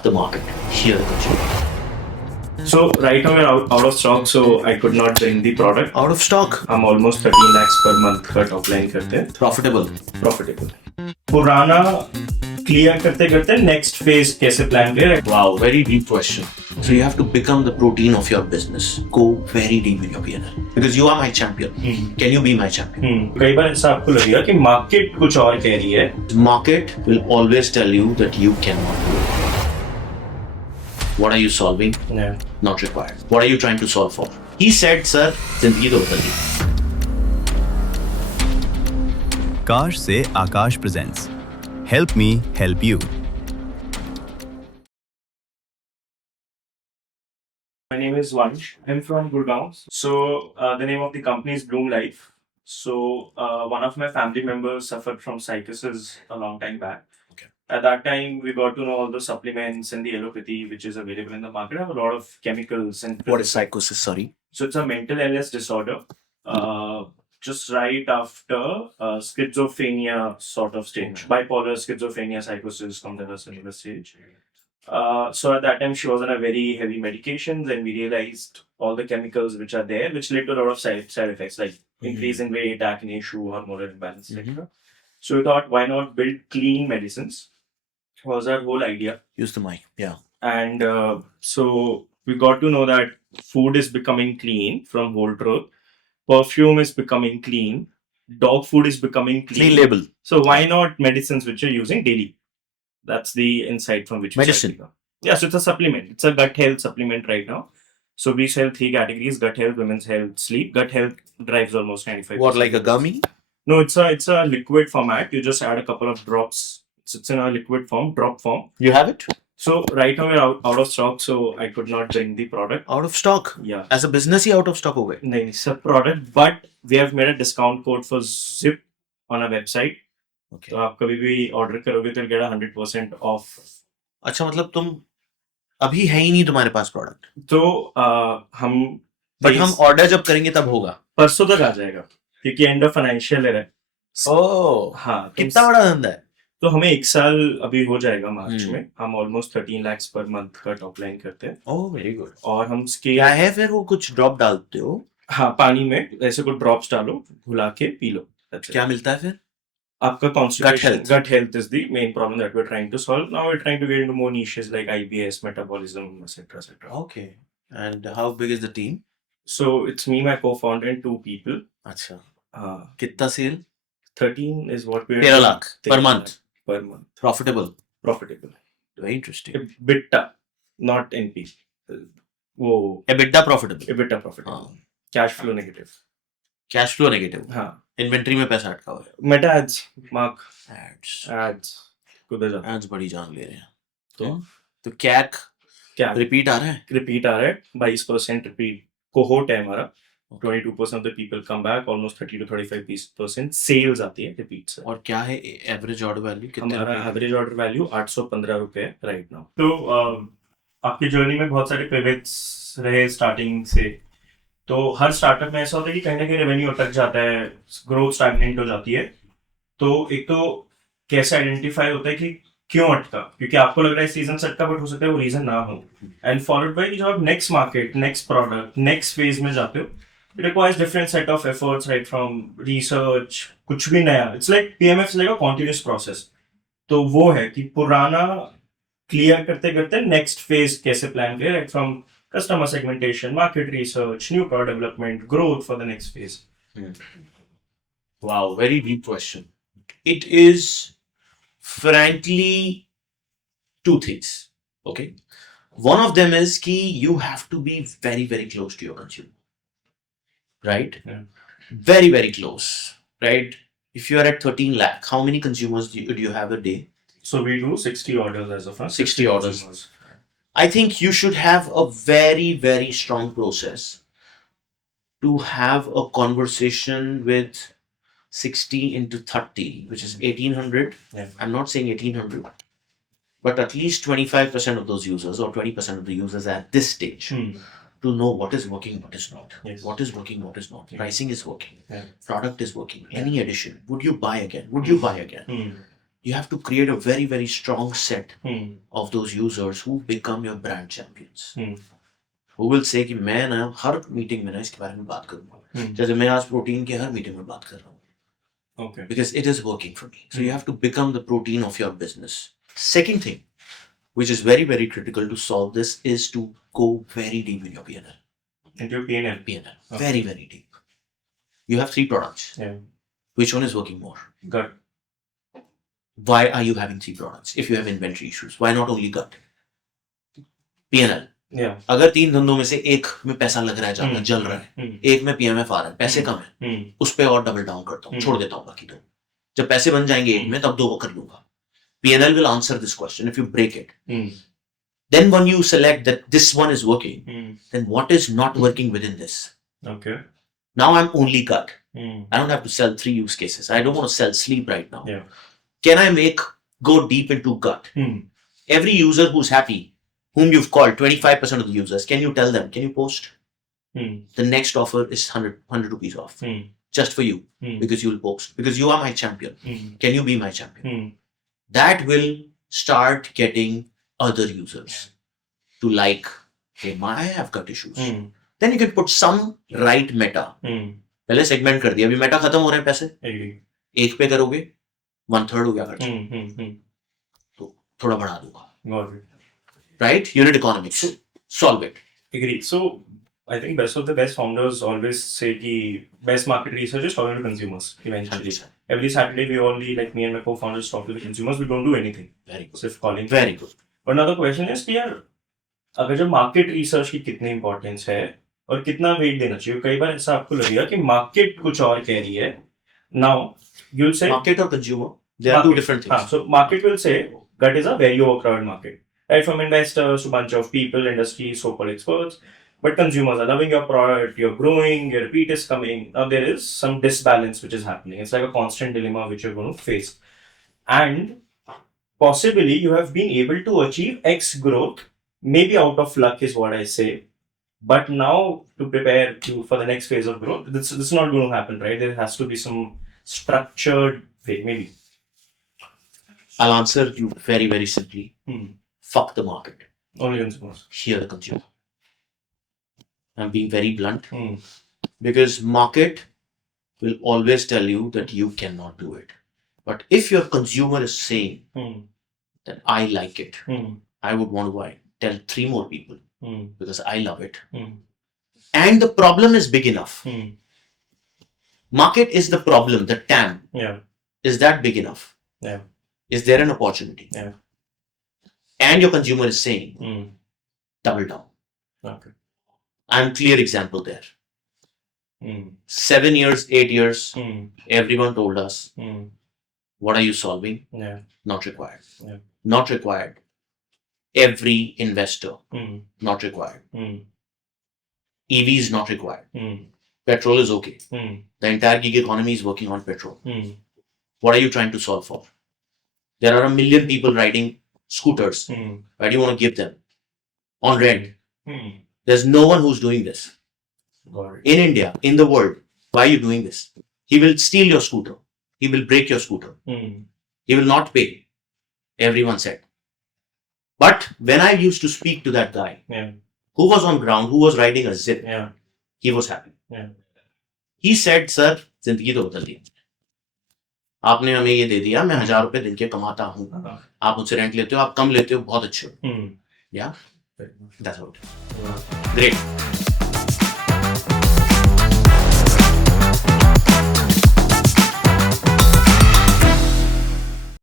rock the market. Here the consumer. So right now we're out of stock, so I could not bring the product. Out of stock. हम almost 13 lakhs per month का top line करते हैं. Profitable. पुराना clear करते करते next phase कैसे plan करें? Wow, very deep question. So you have to become the protein of your business. Go very deep in your P&L. Because you are my champion. Can you be my champion? कई बार ऐसा आपको लगेगा कि market कुछ और कह रही है. The market will always tell you that you cannot do it. What are you solving? Yeah. Not required. What are you trying to solve for? He said, sir, जिंदगी तो बदल गई. काश से Aakash presents help me help you. My name is Vansh. I'm from Gurgaon. So the name of the company is Bloom Life. So one of my family members suffered from psychosis a long time back. Okay. At that time, we got to know all the supplements and the allopathy which is available in the market have a lot of chemicals and. What is psychosis? Sorry. So it's a mental illness disorder. Just right after schizophrenia sort of stage. Bipolar, schizophrenia, psychosis come to a similar stage. So at that time she was on a very heavy medications and we realized all the chemicals which are there which led to a lot of side effects like increase in weight, acne issue, hormonal imbalance, etc. So we thought why not build clean medicines was our whole idea. Use the mic. Yeah. And so we got to know that food is becoming clean from Whole Truth. Perfume is becoming clean. Dog food is becoming clean. Clean label. So why not medicines which you're using daily? That's the insight from which we Medicine. started. Yeah, so it's a supplement. It's a gut health supplement right now. So we sell 3 categories: gut health, women's health, sleep. Gut health drives almost 95%. What, like a gummy? No, it's a liquid format. You just add a couple of drops. It's in a liquid form, drop form. You have it? So right now we're out of stock, so I could not bring the product. Out of stock? Yeah. As a business he out of stock हो गए? नहीं, it's a product, but we have made a discount code for Zip on our website. Okay. तो आप कभी भी order करोगे तो get 100% off. अच्छा, मतलब तुम अभी है ही नहीं तुम्हारे पास प्रोडक्ट? तो हम बट हम ऑर्डर जब करेंगे तब होगा? परसों तक आ जाएगा क्योंकि एंड ऑफ फाइनेंशियल ईयर है. ओह हाँ. कितना बड़ा धंधा है? तो हमें 1 साल अभी हो जाएगा मार्च में. हम ऑलमोस्ट 13 lakhs पर मंथ का टॉप लाइन करते हैं. Oh very good. और हम स्केल क्या है फिर वो कुछ ड्रॉप डालते हो? हाँ, पानी में ऐसे कुछ ड्रॉप्स डालो, घुला के पी लो. क्या मिलता है फिर? आपका constipation, health. gut health is the main problem that we're trying to solve. Now we're trying to get into more niches like IBS, metabolism, etc., etc. Okay. And how big is the team? So it's me, my co-founder, and 2 people. अच्छा. Uh, कितना cell? 13 is what we're 13 lakh per 13 month. lakh per month. Profitable. Profitable. Very interesting. EBITDA, not NP. वो EBITDA profitable. EBITDA profitable. हाँ. Cash flow negative. Cash flow negative. हाँ. Inventory में पैसा अटका हुआ है. Meta ads, mark Ads. ads. कुधर जाता? Ads बड़ी जान ले रहे हैं. तो CAC क्या रिपीट आ रहा है? रिपीट आ रहा है. 22% रिपीट कोहोर्ट है हमारा. 22% of the people come back, almost 30 to 35% sales आती है रिपीट से. और क्या है एवरेज ऑर्डर वैल्यू? कितने हमारा रुपए? एवरेज ऑर्डर वैल्यू 815 रुपए है राइट नाउ. तो आपकी जर्नी में बहुत सारे पिवट्स रहे स्टार्टिंग से. तो हर स्टार्टअप में ऐसा होता है कि कहीं ना कहीं रेवेन्यू अटक जाता है, ग्रोथ स्टैग्नेंट हो जाती है. तो एक तो कैसे आइडेंटिफाई होता है कि क्यों अटका, क्योंकि आपको लग रहा है सीजन से अटका बट हो सकता है वो रीजन ना हो. एंड फॉलोड बाय जब आप next market, next product, next phase में जाते हो, it requires different set of efforts, right, from research, कुछ भी नया. It's like PMF is like a continuous process. तो वो है कि पुराना क्लियर करते करते नेक्स्ट फेज कैसे प्लान करें, right, from customer segmentation, market research, new product development, growth for the next phase. Wow, very deep question. It is frankly 2 things. Okay. One of them is कि you have to be very, very close to your consumer. Right? Yeah. Very, very close. Right? If you are at 13 lakh, how many consumers do you have a day? So we do 60 orders as of now. 60 orders. I think you should have a very, very strong process to have a conversation with 60 into 30, which is 1800. Yeah. I'm not saying 1800, but at least 25% of those users or 20% of the users at this stage to know what is working, what is not. Yes. What is working, what is not. Pricing is working. Yeah. Product is working. Any addition. Would you buy again? Would you buy again? you have to create a very, very strong set Hmm. of those users who become your brand champions. Hmm. Who will say कि मैं ना हर meeting में ना इसके बारे में बात करूंगा, Hmm. जैसे मैं आज प्रोटीन की हर मीटिंग में बात कर रहा हूँ, Okay. because it is working for me. So you have to become the protein of your business. Second thing, which is very, very critical to solve this, is to go very deep in your P&L. Into your P&L. P&L. Okay. Very, very deep. You have 3 products. Yeah. Which one is working more? Gut. Why are you having 3 products? If you have inventory issues, why not only gut? P&L. Yeah. अगर 3 धंधों में से एक में पैसा लग रहा है ज्यादा, Hmm. जल रहा है, Hmm. एक में PMF आ रहा है, पैसे कम है, Hmm. उस पे और डबल डाउन करता हूँ, Hmm. छोड़ देता हूँ बाकी 2. जब पैसे बन जाएंगे एक में, तब 2 को कर लूंगा. P&L will answer this question if you break it. Hmm. Then when you select that this one is working, Hmm. then what is not working within this? Okay. Now I'm only gut. Hmm. I don't have to sell 3 use cases. I don't want to sell sleep right now. Yeah. Can I go deep into gut? Hmm. Every user who's happy, whom you've called, 25% of the users, can you tell them, can you post? Hmm. The next offer is 100 rupees off. Hmm. Just for you, Hmm. because you'll post. Because you are my champion. Hmm. Can you be my champion? Hmm. That will start getting other users to like, hey, I have gut issues. Hmm. Then you can put some right meta. Hmm. पहले segment कर दिया, अभी Meta खत्म हो रहे हैं पैसे, Agree. एक पे करोगे 1/3 हो गया खर्चा, Hmm. Hmm. Hmm. तो थोड़ा बढ़ा दूंगा. Got it. Right? Unit economics. Solve it. Agree. So I think best of the best founders always say कि best market research is talking to consumers eventually. 100%. Every Saturday we only, like me and my co-founders, talk to the consumers. We don't do anything. Very good. सिर्फ calling. Very good. But another question is कि यार अगर जब market research की कितनी importance है और कितना वेट देना चाहिए, कई बार ऐसा आपको लगेगा कि मार्केट कुछ और कह रही है. Now you will say Market or consumer, they are two different things. so market will say gut is a very overcrowded market, right? From investors to bunch of people, industry, so-called experts. But consumers are loving your product, you're growing, your repeat is coming. Now there is some disbalance which is happening. It's like a constant dilemma which you're going to face. And possibly you have been able to achieve X growth, maybe out of luck is what I say. But now to prepare you for the next phase of growth, this is not going to happen, right? There has to be some structured way, maybe. I'll answer you very, very simply. Hmm. Fuck the market. Only consumers. Hear the consumer. I'm being very blunt. Hmm. Because market will always tell you that you cannot do it. But if your consumer is saying Hmm. that I like it, Hmm. I would want to tell 3 more people Hmm. because I love it. Hmm. And the problem is big enough. Hmm. Market is the problem, the TAM. Yeah. Is that big enough? Yeah. Is there an opportunity? Yeah. And your consumer is saying, Hmm. double down. Okay. I'm clear example there. Hmm. 7 years, 8 years, Hmm. everyone told us, Hmm. what are you solving? Yeah. Not required. Yeah. Not required. Every investor, Hmm. not required. Hmm. EV is not required. Hmm. Petrol is okay. Hmm. The entire gig economy is working on petrol. Hmm. What are you trying to solve for? There are 1 million people riding scooters. Hmm. Why do you want to give them? On rent. Hmm. There's no one who's doing this. Got it. In India, in the world. Why are you doing this? He will steal your scooter. He will break your scooter. Hmm. He will not pay. Everyone said. But when I used to speak to that guy Yeah. who was on ground, who was riding a zip, Yeah. he was happy. Yeah. He said, sir, जिंदगी तो बदल दी. आपने हमें ये दे दिया, मैं 1000 रुपए दिन के कमाता हूँ. हाँ. आप मुझसे रेंट लेते हो, आप कम लेते हो, बहुत अच्छे हो. Hmm. Yeah, Very much. that's all. Yeah. Great.